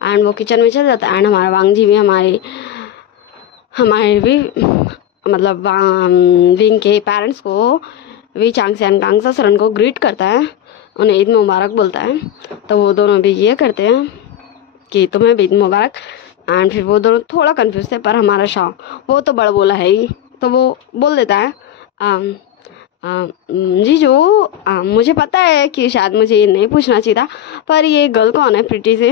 एंड वो किचन में चल जाता है। एंड हमारा वांग जी भी हमारे भी मतलब विंग के पेरेंट्स को वी चांग से कांग सरन को ग्रीट करता है, उन्हें ईद मुबारक बोलता है। तो वो दोनों भी ये करते हैं कि तुम्हें भी ईद मुबारक। एंड फिर वो दोनों थोड़ा कंफ्यूज थे पर हमारा शाह वो तो बड़ बोला है ही, तो वो बोल देता है जीजू मुझे पता है कि शायद मुझे ये नहीं पूछना चाहिए था, पर ये गर्ल कौन है प्रीति से।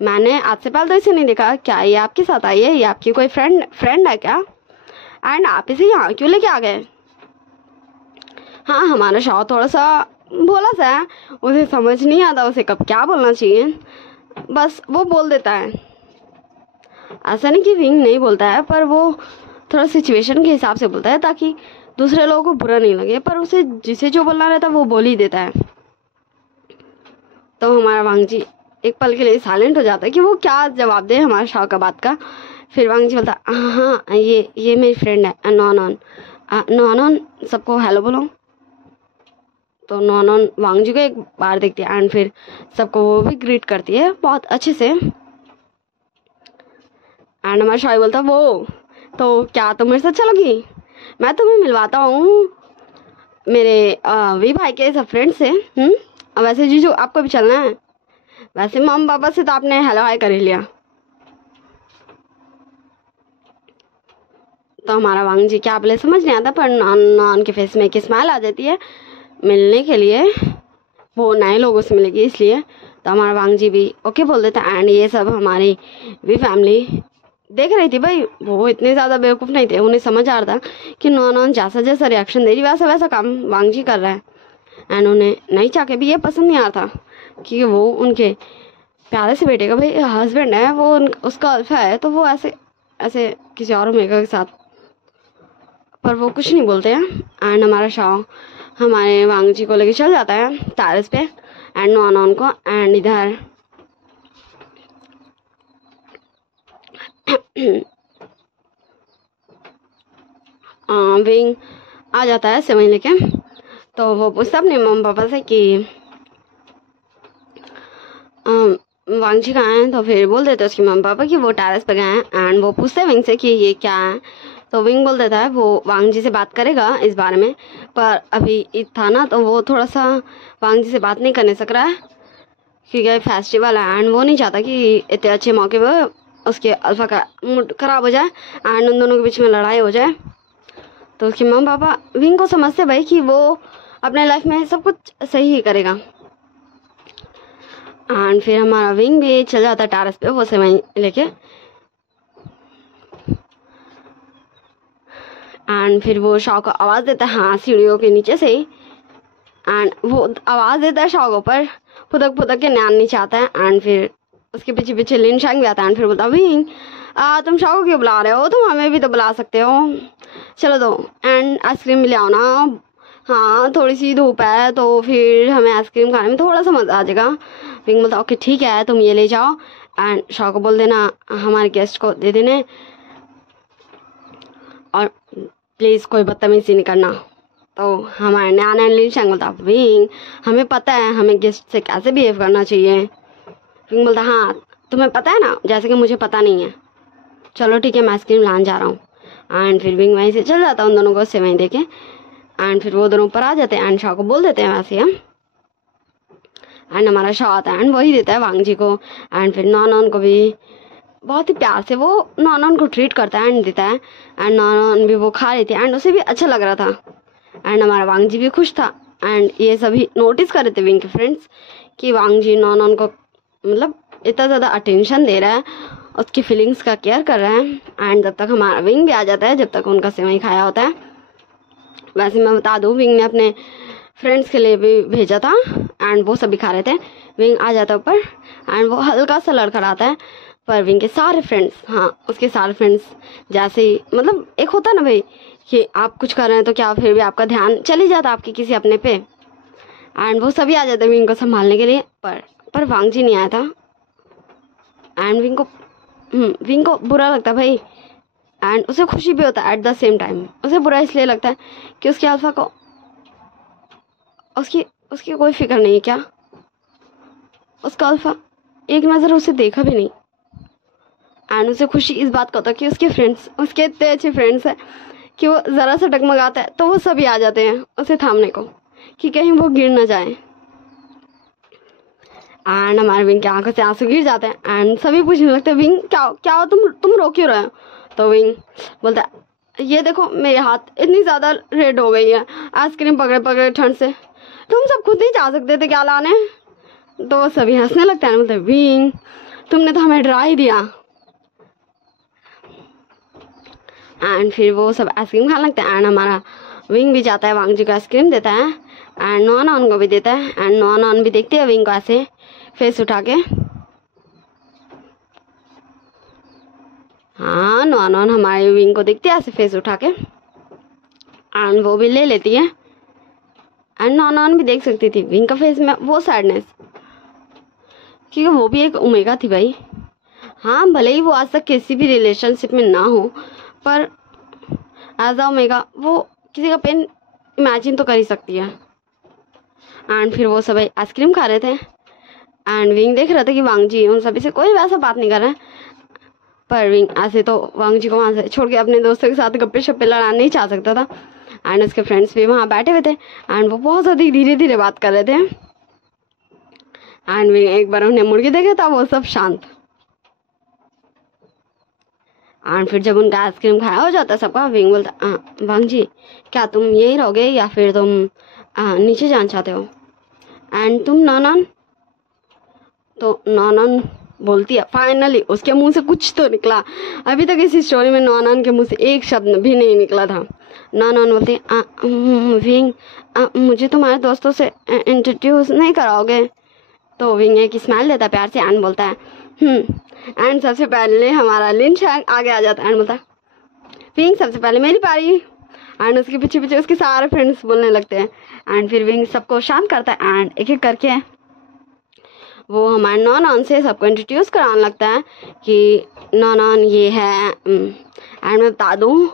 मैंने आज से पहले तो इसे नहीं देखा, क्या ये आपके साथ आई है, ये आपकी कोई फ्रेंड है क्या, एंड आप इसे यहाँ क्यों लेके आ गए। हाँ हमारा शाह थोड़ा सा भोला सा है, उसे समझ नहीं आता उसे कब क्या बोलना चाहिए, बस वो बोल देता है। ऐसा नहीं कि विंग नहीं बोलता है, पर वो थोड़ा सिचुएशन के हिसाब से बोलता है ताकि दूसरे लोगों को बुरा नहीं लगे, पर उसे जिसे जो बोलना रहता है वो बोल ही देता है। तो हमारा वांग जी एक पल के लिए साइलेंट हो जाता है कि वो क्या जवाब दे हमारे शाह का बात का। फिर वांग जी बोलता हाँ ये मेरी फ्रेंड है नॉन नॉन, सबको हेलो बोलो। तो नॉन वांग जी को एक बार देखती है एंड फिर सबको वो भी ग्रीट करती है बहुत अच्छे से। एंड हमारा शाह बोलता वो तो क्या तुम मेरे साथ चलोगी, मैं तुम्हें मिलवाता हूँ मेरे वी भाई के सब फ्रेंड से। वैसे जीजू आपको भी चलना है, वैसे मम्मी पापा से तो आपने हेलो हाय कर ही लिया। तो हमारा वांग जी क्या बोले समझ नहीं आता, पर नॉन के फेस में एक स्माइल आ जाती है मिलने के लिए, वो नए लोगों से मिलेगी इसलिए। तो हमारा वांग जी भी ओके बोल देता है। एंड ये सब हमारी भी फैमिली देख रही थी भाई, वो इतने ज़्यादा बेवकूफ़ नहीं थे, उन्हें समझ आ रहा था कि नॉन जैसा जैसा रिएक्शन दे रही वैसा वैसा काम वांग जी कर रहा है। एंड उन्हें नहीं चाह के भी ये पसंद नहीं आता कि वो उनके प्यारे से बेटे का भाई हस्बैंड है, वो उसका अल्फा है, तो वो ऐसे ऐसे किसी और ओमेगा के साथ, पर वो कुछ नहीं बोलते हैं। एंड हमारा शाह हमारे वांग जी को लेके चल जाता है टेरेस पे एंड नॉन को। एंड इधर विंग आ जाता है सेवई लेके। तो वो पूछता अपने मम्मी पापा से कि वांग जी कहाँ हैं। तो फिर बोल देते उसके मम्मी पापा कि वो टेरेस पे गए हैं। एंड वो पूछते विंग से कि ये क्या है। तो विंग बोल देता है वो वांग जी से बात करेगा इस बारे में, पर अभी ईद था ना तो वो थोड़ा सा वांग जी से बात नहीं करने सक रहा है क्योंकि फेस्टिवल है एंड वो नहीं चाहता कि इतने अच्छे मौके पर उसके अल्फा का मूड खराब हो जाए एंड उन दोनों के बीच में लड़ाई हो जाए। तो उसके मम्मी पापा विंग को समझते भाई कि वो अपने लाइफ में सब कुछ सही ही करेगा। एंड फिर हमारा विंग भी चल जाता है टेरेस पे वो सेवई लेके। एंड फिर वो शाह को आवाज़ देता है हाँ सीढ़ियों के नीचे से ही। एंड वो आवाज़ देता है शाह को पर फुदक के न्यान नीचे आता है। एंड फिर उसके पीछे पीछे लिन शांग भी आता है एंड फिर बोलता विंग तुम शाह को क्यों बुला रहे हो, तुम हमें भी तो बुला सकते हो, चलो दो एंड आइसक्रीम भी ले आओ ना। हाँ थोड़ी सी धूप है तो फिर हमें आइसक्रीम खाने में थोड़ा सा मज़ा आ जाएगा। विंग बोलता ओके ठीक है तुम ये ले जाओ एंड शाह को बोल देना हमारे गेस्ट को दे देने और प्लीज़ कोई बदतमीजी नहीं करना। तो हमारे नैन एंड लिन शांग बोलता विंग हमें पता है हमें गेस्ट से कैसे बिहेव करना चाहिए। विंग बोलता हाँ तुम्हें पता है ना, जैसे कि मुझे पता नहीं है, चलो ठीक है मैं आइसक्रीम लाने जा रहा हूँ। एंड फिर विंग वहीं से चल जाता उन दोनों को सेवई दे के। एंड फिर वो दोनों ऊपर आ जाते हैं एंड शाह को बोल देते हैं वैसे हम। एंड हमारा शाह आता है एंड वही देता है वांग जी को। एंड फिर नॉन को भी बहुत ही प्यार से वो नॉन को ट्रीट करता है एंड देता है। एंड नॉन भी वो खा रही थी एंड उसे भी अच्छा लग रहा था एंड हमारा वांग जी भी खुश था। एंड ये सभी नोटिस कर रहे थे विंग के फ्रेंड्स कि वांग जी नॉन को मतलब इतना ज़्यादा अटेंशन दे रहा है, उसकी फीलिंग्स का केयर कर रहा है। एंड जब तक हमारा विंग भी आ जाता है जब तक उनका सेवई खाया होता है। वैसे मैं बता दूँ विंग ने अपने फ्रेंड्स के लिए भी भेजा था एंड वो सभी खा रहे थे। विंग आ जाता है ऊपर एंड वो हल्का सा लड़खड़ाता है पर विंग के सारे फ्रेंड्स, हाँ उसके सारे फ्रेंड्स जैसे ही मतलब एक होता है ना भाई कि आप कुछ कर रहे हैं तो क्या फिर भी आपका ध्यान चल ही जाता आपके किसी अपने पे। एंड वो सभी आ जाते विंग को संभालने के लिए, पर वांग जी नहीं आया था। एंड विंग को बुरा लगता भाई एंड उसे खुशी भी होता है एट द सेम टाइम। उसे बुरा इसलिए लगता है कि उसके अल्फा को उसकी कोई फिक्र नहीं है क्या, उसका अल्फा एक नज़र उसे देखा भी नहीं। एंड उसे खुशी इस बात का होता है कि उसके फ्रेंड्स उसके इतने अच्छे फ्रेंड्स हैं कि वो ज़रा सा डगमगाता है तो वो सभी आ जाते हैं उसे थामने को कि कहीं वो गिर ना जाए। एंड हमारे विंग की आंखों से आंसू गिर जाते हैं एंड सभी पूछने लगते हैं विंग क्या हो तुम रो क्यों रहे हो। तो विंग बोलता है ये देखो मेरे हाथ इतनी ज़्यादा रेड हो गई है आइसक्रीम पकड़े पकड़े ठंड से, तुम सब खुद ही जा सकते थे क्या लाने। तो वो सभी हंसने लगते हैं, बोलते विंग तुमने तो हमें डरा ही दिया। एंड फिर वो सब आइसक्रीम खाने लगते हैं एंड हमारा विंग भी जाता है वांग जी को आइसक्रीम देता है एंड नॉन को भी देता है। एंड नॉन भी देखते हैं विंग को ऐसे फेस उठा के। हाँ नॉन हमारे विंग को देखती है ऐसे फेस उठा के एंड वो भी ले लेती है। एंड नॉन भी देख सकती थी विंग का फेस में वो सैडनेस। क्योंकि वो भी एक ओमेगा थी भाई। हाँ भले ही वो आज तक किसी भी रिलेशनशिप में ना हो, पर एज अ ओमेगा वो किसी का पेन इमेजिन तो कर ही सकती है। एंड फिर वो सब आइसक्रीम खा रहे थे एंड विंग देख रहे थे कि वांग जी उन सभी से कोई वैसा बात नहीं कर रहा है, पर विंग ऐसे तो वांग जी को वहाँ से छोड़ के अपने दोस्तों के साथ गप्पे शप्पे लड़ाना नहीं चाह सकता था। एंड उसके फ्रेंड्स भी वहाँ बैठे हुए थे एंड वो बहुत ज़्यादा धीरे धीरे बात कर रहे थे। एंड विंग एक बार उन्हें मुड़ के देखा था, वो सब शांत। एंड फिर जब उनका आइसक्रीम खाया हो जाता सबका, विंग बोलता वांग जी क्या तुम यही रहोगे या फिर तुम नीचे जाना चाहते हो? एंड तुम नॉन? तो नॉन बोलती है, फाइनली उसके मुंह से कुछ तो निकला। अभी तक इस स्टोरी में नॉन के मुंह से एक शब्द भी नहीं निकला था। नॉन बोलती है विंग मुझे तुम्हारे दोस्तों से इंट्रोड्यूस नहीं कराओगे? तो विंग एक स्माइल देता है प्यार से एंड बोलता है एंड सबसे पहले हमारा लिन शैंग आगे आ जाता है एंड बोलता है विंग सबसे पहले मेरी पारी। एंड उसके पीछे पीछे उसके सारे फ्रेंड्स बोलने लगते हैं एंड फिर विंग सबको शांत करता है एंड एक एक करके वो हमारे नॉन से सबको इंट्रोड्यूस कराने लगता है कि नॉन ये है। एंड मैं बता दूँ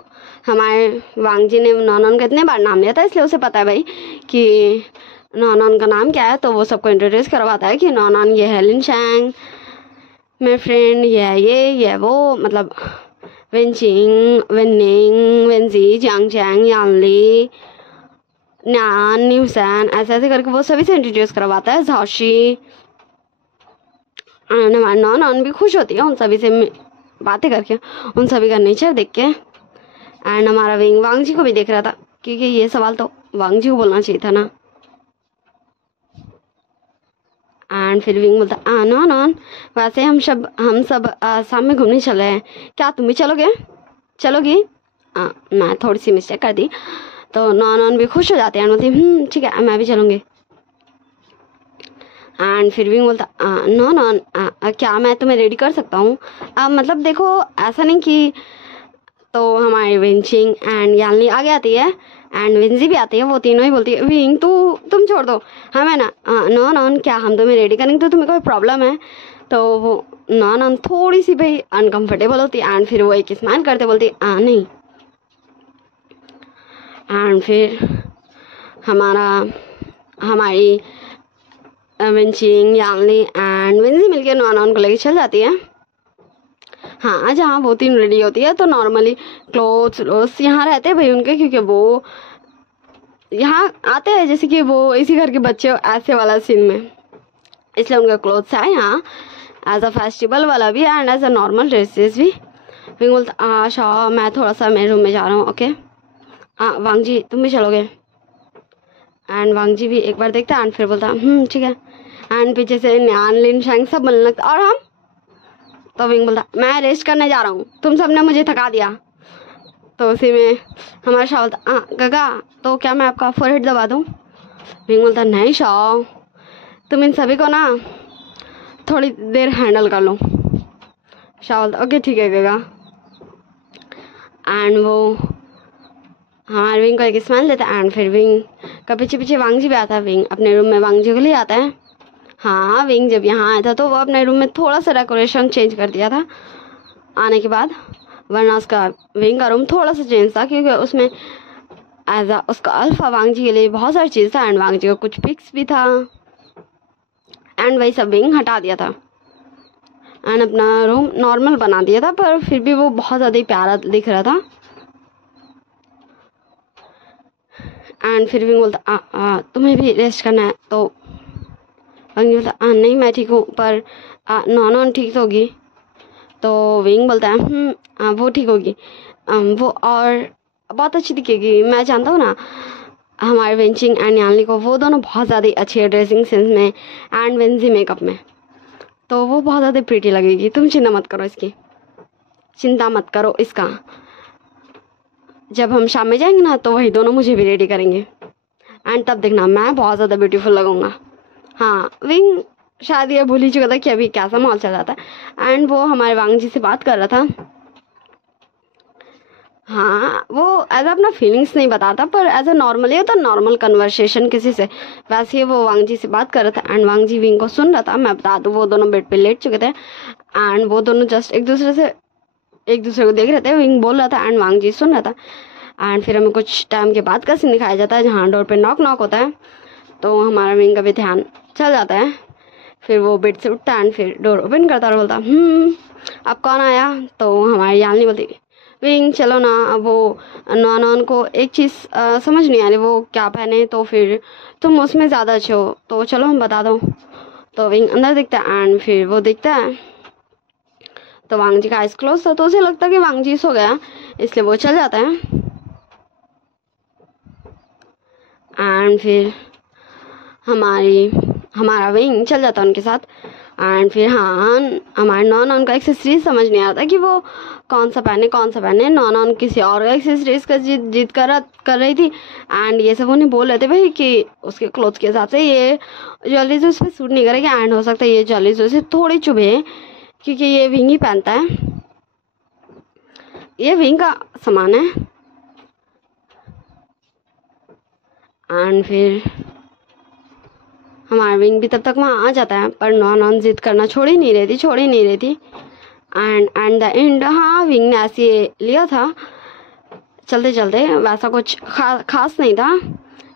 हमारे वांग जी ने नॉन का इतने बार नाम लिया था इसलिए उसे पता है भाई कि नॉन का नाम क्या है। तो वो सबको इंट्रोड्यूस करवाता है कि नॉन ये है लिन शैंग मेरे फ्रेंड, ये है ये है वो, मतलब वेनचिंग वेनिंग वेंजी जियांग चैंग यानली न्यान न्यूसैन, ऐसे ऐसे करके वो सभी से इंट्रोड्यूस करवाता है। झाशी एंड हमारी नॉन भी खुश होती है उन सभी से बातें करके, उन सभी का नेचर देख के। एंड हमारा विंग वांग जी को भी देख रहा था क्योंकि ये सवाल तो वांग जी को बोलना चाहिए था ना। एंड फिर विंग बोलता नॉन वैसे हम सब शाम में घूमने चले हैं, क्या तुम भी चलोगी? मैं थोड़ी सी मिस्टेक कर दी। तो नॉन भी खुश हो जाते हैं, बोलती ठीक है मैं भी चलूँगी। एंड फिर विंग बोलता नॉन क्या मैं तुम्हें रेडी कर सकता हूँ? मतलब देखो ऐसा नहीं कि। तो हमारी विंचिंग एंड यानली आगे आती है एंड विंजी भी आती है, वो तीनों ही बोलती है विंग तुम छोड़ दो हमें ना। नॉन क्या हम तुम्हें रेडी करेंगे तो तुम्हें कोई प्रॉब्लम है? तो वो नॉन थोड़ी सी भाई अनकम्फर्टेबल होती है एंड फिर वो एक स्माइल करते बोलती नहीं। एंड फिर हमारी विंचिंग यानली एंड विंजी मिलकर नॉन को लेके चल जाती है। हाँ जहाँ वो तीन रेडी होती है तो नॉर्मली क्लोथ्स यहाँ रहते हैं भाई उनके, क्योंकि वो यहाँ आते हैं जैसे कि वो इसी घर के बच्चे ऐसे वाला सीन में, इसलिए उनका क्लोथ्स है यहाँ एज अ फेस्टिवल वाला भी and as a normal dresses भी। विंग बोलता आशा मैं थोड़ा सा मेरे रूम में जा रहा हूँ ओके। वांग जी तुम भी चलोगे? एंड वांग जी भी एक बार देखता एंड फिर बोलता ठीक है। एंड पीछे से न्यान लिन शैंग सब बोलने लगता और हम। तो विंग बोलता मैं रेस्ट करने जा रहा हूँ, तुम सब ने मुझे थका दिया। तो उसी में हमारा शाह बोलता गगा तो क्या मैं आपका फोरहेड दबा दूँ? विंग बोलता नहीं शाह तुम इन सभी को ना थोड़ी देर हैंडल कर लो। शाह बोलता ओके ठीक है गगा। एंड वो हमारे विंग को एक स्माइल देता है एंड फिर विंग का पीछे पीछे वांग जी भी आता है। विंग अपने रूम में वांग जी को ले आता है। हाँ विंग जब यहाँ आया था तो वो अपने रूम में थोड़ा सा डेकोरेशन चेंज कर दिया था आने के बाद, वरना उसका विंग का रूम थोड़ा सा चेंज था क्योंकि उसमें एज आ उसका अल्फा वांग जी के लिए बहुत सारी चीज़ था एंड वांग जी का कुछ पिक्स भी था एंड वही सब विंग हटा दिया था एंड अपना रूम नॉर्मल बना दिया था, पर फिर भी वो बहुत ज़्यादा ही प्यारा दिख रहा था। एंड फिर विंग बोलता तुम्हें भी रेस्ट करना है? तो वांग जी बोलता नहीं मैं ठीक हूँ, पर नॉन ठीक होगी? तो विंग बोलता है वो ठीक होगी, वो और बहुत अच्छी दिखेगी। मैं जानता हूँ ना हमारे वेंचिंग एंड यानली को, वो दोनों बहुत ज़्यादा अच्छी है ड्रेसिंग सेंस में एंड वेंजी मेकअप में, तो वो बहुत ज़्यादा प्रीटी लगेगी। तुम चिंता मत करो इसका। जब हम शाम में जाएंगे ना तो वही दोनों मुझे भी रेडी करेंगे एंड तब देखना मैं बहुत ज़्यादा ब्यूटीफुल लगूंगा। हाँ विंग शायद ये भूल ही चुका था कि अभी कैसा माहौल चल रहा था एंड वो हमारे वांग जी से बात कर रहा था हाँ, वो एज अपना फीलिंग्स नहीं बताता, पर एज अ नॉर्मली होता नॉर्मल कन्वर्सेशन किसी से, वैसे ही वो वांग जी से बात कर रहा था एंड वांग जी विंग को सुन रहा था। मैं बता दूँ वो दोनों बेड पे लेट चुके थे एंड वो दोनों जस्ट एक दूसरे को देख रहे थे। विंग बोल रहा था एंड वांग जी सुन रहा था। एंड फिर हमें कुछ टाइम के बाद का सीन दिखाया जाता है जहाँ डोर पे नॉक नॉक होता है, तो हमारा विंग का भी ध्यान चल जाता है। फिर वो बेड से उठता है एंड फिर डोर ओपन करता और बोलता अब कौन आया। तो हमारी यालनी बोलती विंग चलो ना। अब वो नॉन को एक चीज़ समझ नहीं आ रही वो क्या पहने, तो फिर तुम उसमें ज़्यादा अच्छे हो तो चलो हम बता दो। तो विंग अंदर दिखता है एंड फिर वो दिखता है तो वांग जी का आइज क्लोज था, तो उसे लगता है कि वांग जी सो गया, इसलिए वो चल जाता है। एंड फिर हमारा विंग चल जाता है उनके साथ। एंड फिर हाँ, हमारे नॉन का एक्सेसरीज समझ नहीं आता कि वो कौन सा पहने। नॉन किसी और का एक्सेसरीज का जिद कर रही थी एंड ये सब उन्हें बोल रहे थे भाई कि उसके क्लोथ्स के हिसाब से ये ज्वेलरीज उस पर सूट नहीं करेगी एंड हो सकता है ये ज्वेलरीज उसे थोड़ी चुभे क्योंकि ये विंग ही पहनता है, ये विंग का सामान है। एंड फिर हमारा विंग भी तब तक वहाँ आ जाता है, पर नॉन जिद करना छोड़ ही नहीं रही थी। एंड द एंड हाँ, विंग ने ऐसे लिया था चलते चलते, वैसा कुछ खास नहीं था,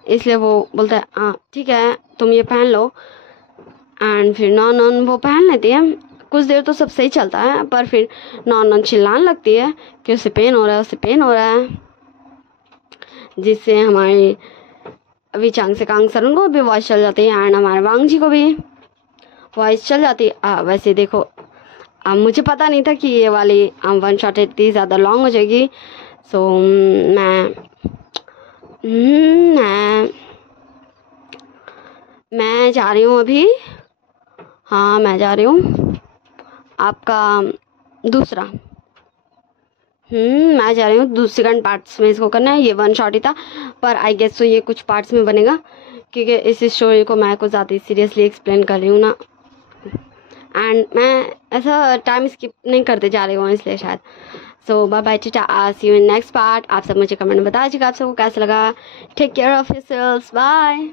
इसलिए वो बोलता है हाँ ठीक है तुम ये पहन लो। एंड फिर नॉन वो पहन लेती है। कुछ देर तो सब सही चलता है, पर फिर नॉन चिल्लाने लगती है कि उसे पेन हो रहा है, जिससे हमारे विचांग से कांग सरन को भी वॉइस चल जाती है एंड हमारे वांग जी को भी वॉइस चल जाती है। वैसे देखो मुझे पता नहीं था कि ये वाली वन शॉट इतनी ज़्यादा लॉन्ग हो जाएगी, सो मैं जा रही हूँ अभी। हाँ मैं जा रही हूँ आपका दूसरा मैं जा रही हूँ सेकंड पार्ट्स में इसको करना है। ये वन शॉट ही था, पर आई गेस तो ये कुछ पार्ट्स में बनेगा क्योंकि इस स्टोरी को मैं कुछ ज़्यादा सीरियसली एक्सप्लेन कर रही हूँ ना, एंड मैं ऐसा टाइम स्किप नहीं करते जा रही हूँ इसलिए शायद। So bye bye, tata, see you in next part. आप सब मुझे कमेंट में बताइएगा आप सबको कैसा लगा। Take care of yourselves, bye.